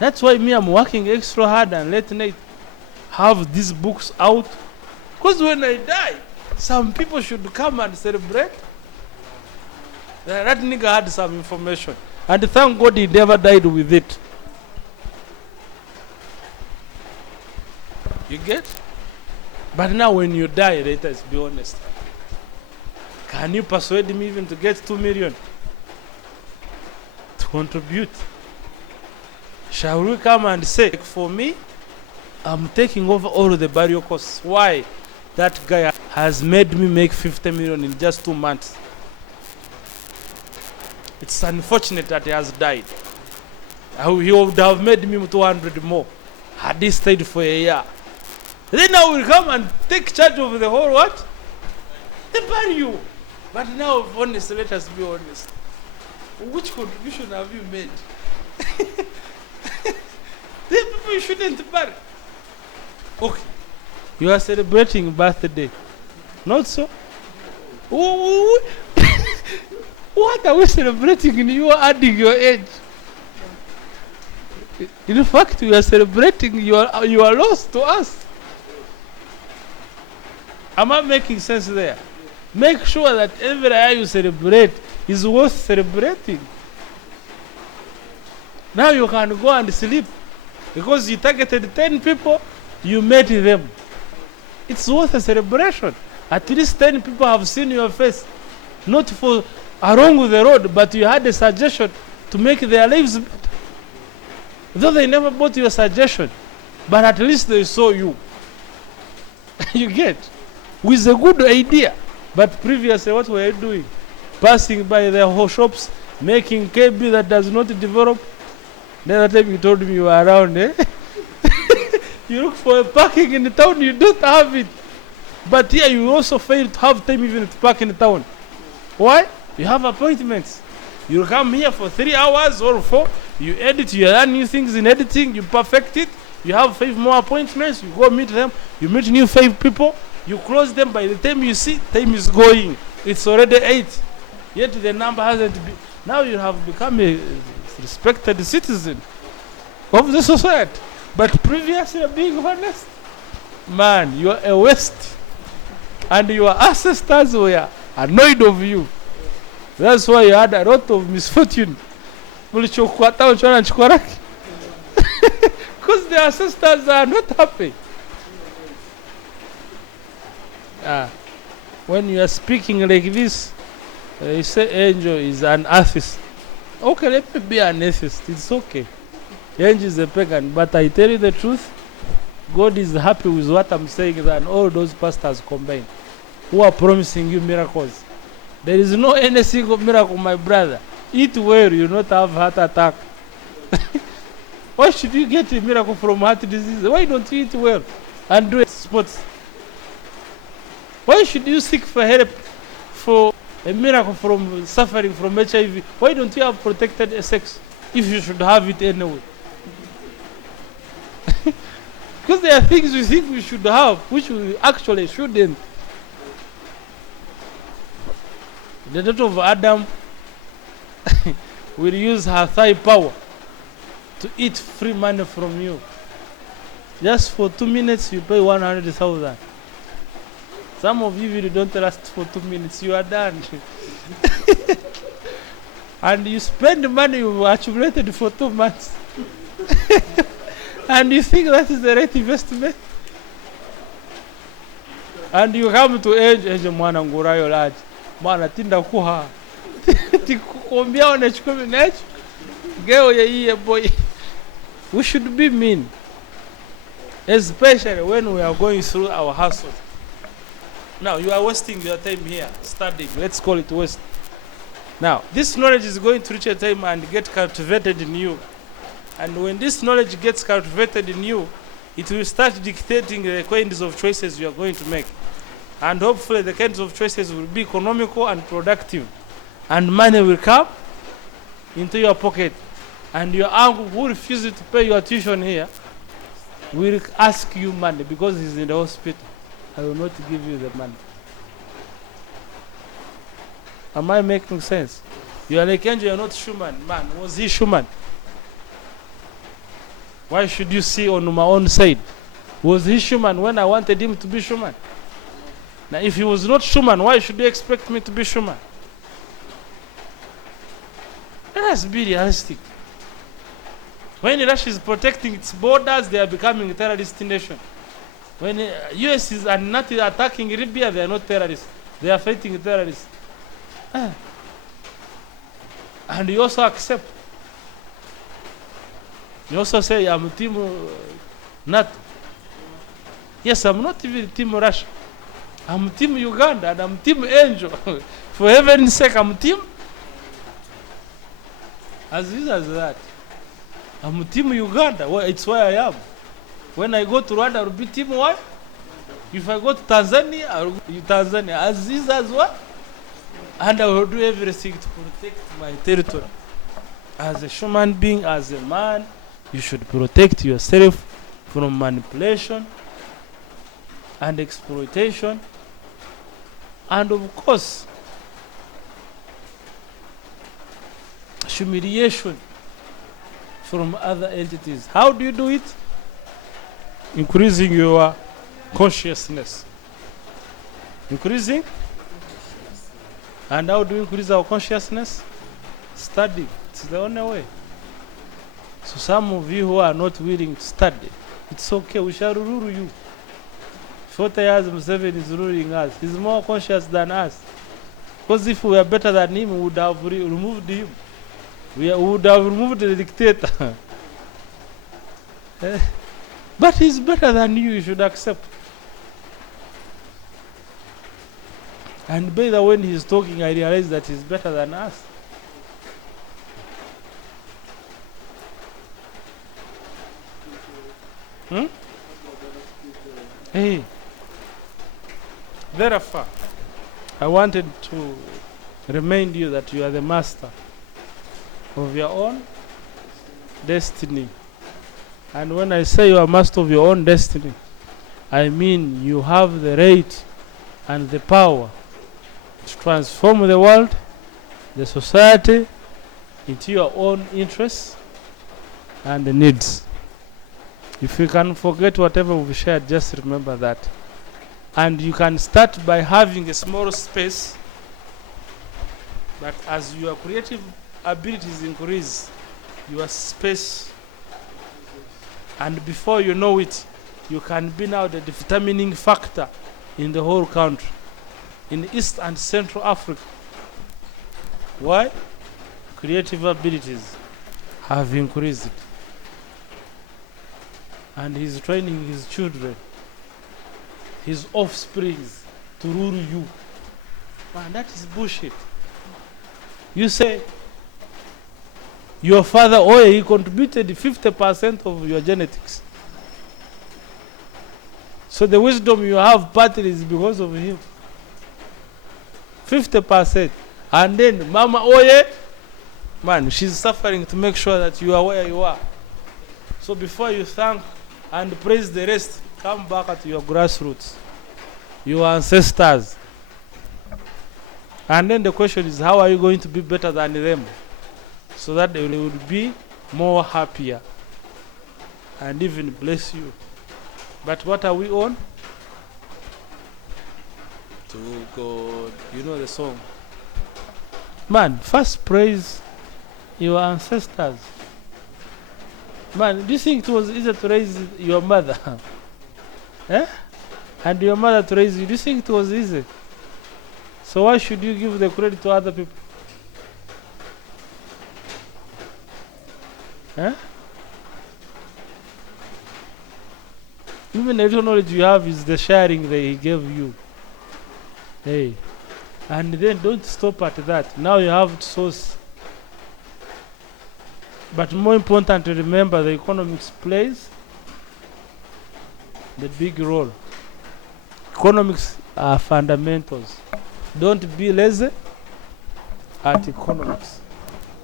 That's why me, I'm working extra hard and late night have these books out. Because when I die, some people should come and celebrate. That nigga had some information. And thank God he never died with it. You get? But now when you die, let us be honest. Can you persuade me even to get 2 million to contribute? Shall we come and say, for me, I'm taking over all the burial costs. Why? That guy has made me make 50 million in just 2 months. It's unfortunate that he has died. He would have made me 200 more had he stayed for a year. Then I will come and take charge of the whole what? The burial. But now, honestly, let us be honest. Which contribution have you made? These people you shouldn't bury. Okay. You are celebrating birthday. Not so? What are we celebrating? You are adding your age. In fact, we are celebrating your loss to us. Am I making sense there? Make sure that every year you celebrate is worth celebrating. Now you can go and sleep. Because you targeted 10 people, you met them. It's worth a celebration. At least 10 people have seen your face. Not for along the road, but you had a suggestion to make their lives better. Though they never bought your suggestion, but at least they saw you. You get? With a good idea. But previously, what were you doing? Passing by their whole shops, making KB that does not develop. The other time you told me you were around, eh? You look for a parking in the town, you don't have it. But here you also fail to have time even to park in the town. Why? You have appointments. You come here for 3 hours or 4, you edit, you learn new things in editing, you perfect it, you have 5 more appointments, you go meet them, you meet new 5 people, you close them. By the time you see, time is going. It's already 8. Yet the number hasn't been. Now you have become a respected citizen of the society. But previously, being honest, man, you are a waste. And your ancestors were annoyed of you. That's why you had a lot of misfortune. Because the ancestors are not happy. When you are speaking like this, you say Angel is an atheist. Okay, let me be an atheist. It's okay. Angel is a pagan. But I tell you the truth, God is happy with what I'm saying than all those pastors combined who are promising you miracles. There is no any single miracle, my brother. Eat well, you not have heart attack. Why should you get a miracle from heart disease? Why don't you eat well and do sports? Why should you seek for help for a miracle from suffering from HIV? Why don't you have protected sex if you should have it anyway? Because there are things we think we should have, which we actually shouldn't. The daughter of Adam will use her thigh power to eat free money from you. Just for 2 minutes, you pay 100,000. Some of you, if you don't last for 2 minutes, you are done. And you spend money you accumulated for 2 months. And you think that is the right investment? And you come to age mwana ngurayo large. Mwana tinda kuha. Tikukumbia wanachukumi nacho. Geo ya iye boy. We should be mean. Especially when we are going through our hustle. Now, you are wasting your time here, studying. Let's call it waste. Now, this knowledge is going to reach a time and get cultivated in you. And when this knowledge gets cultivated in you, it will start dictating the kinds of choices you are going to make. And hopefully the kinds of choices will be economical and productive. And money will come into your pocket. And your uncle who refuses to pay your tuition here will ask you money because he's in the hospital. I will not give you the money. Am I making sense? You are like Angel, you are not Schumann. Man, was he Schumann? Why should you see on my own side? Was he Schumann when I wanted him to be Schumann? Now, if he was not Schumann, why should you expect me to be Schumann? Let us be realistic. When Russia is protecting its borders, they are becoming a terrorist nation. When US is not attacking Libya, they are not terrorists. They are fighting terrorists. And you also accept. You also say, I'm team NATO. Yes, I'm not even team Russia. I'm team Uganda and I'm team Angel. For heaven's sake, I'm team. As easy as that. I'm team Uganda. Well, it's where I am. When I go to Rwanda, I'll be team what? If I go to Tanzania, I'll go to Tanzania. As easy as what? And I will do everything to protect my territory. As a human being, as a man, you should protect yourself from manipulation and exploitation. And of course, humiliation from other entities. How do you do it? Increasing your consciousness. Increasing? And how do we increase our consciousness? Study. It's the only way. So some of you who are not willing to study, it's okay, we shall rule you. 40 years Museveni is ruling us. He's more conscious than us. Because if we are better than him, we would have removed him. We would have removed the dictator. But he's better than you should accept. And by the way, when he's talking, I realize that he's better than us. Hey. Therefore, I wanted to remind you that you are the master of your own destiny. And when I say you are master of your own destiny, I mean you have the right and the power to transform the world, the society, into your own interests and needs. If you can forget whatever we've shared, just remember that. And you can start by having a small space, but as your creative abilities increase, your space, and before you know it, you can be now the determining factor in the whole country, in East and Central Africa. Why? Creative abilities have increased. And he's training his children, his offsprings, to rule you. Man, that is bullshit. You say, your father, oh, he contributed 50% of your genetics. So the wisdom you have partly is because of him. 50%. And then, Mama, oh yeah, man, she's suffering to make sure that you are where you are. So before you thank and praise the rest, come back to your grassroots, your ancestors. And then the question is, how are you going to be better than them? So that they will be more happier and even bless you. But what are we on? To God. You know the song. Man, first praise your ancestors. Man, do you think it was easy to raise your mother? Eh? And your mother to raise you? Do you think it was easy? So why should you give the credit to other people? Eh? Even the little knowledge you have is the sharing that he gave you. Hey. And then don't stop at that. Now you have source. But more important to remember, the economics plays the big role. Economics are fundamentals. Don't be lazy at economics.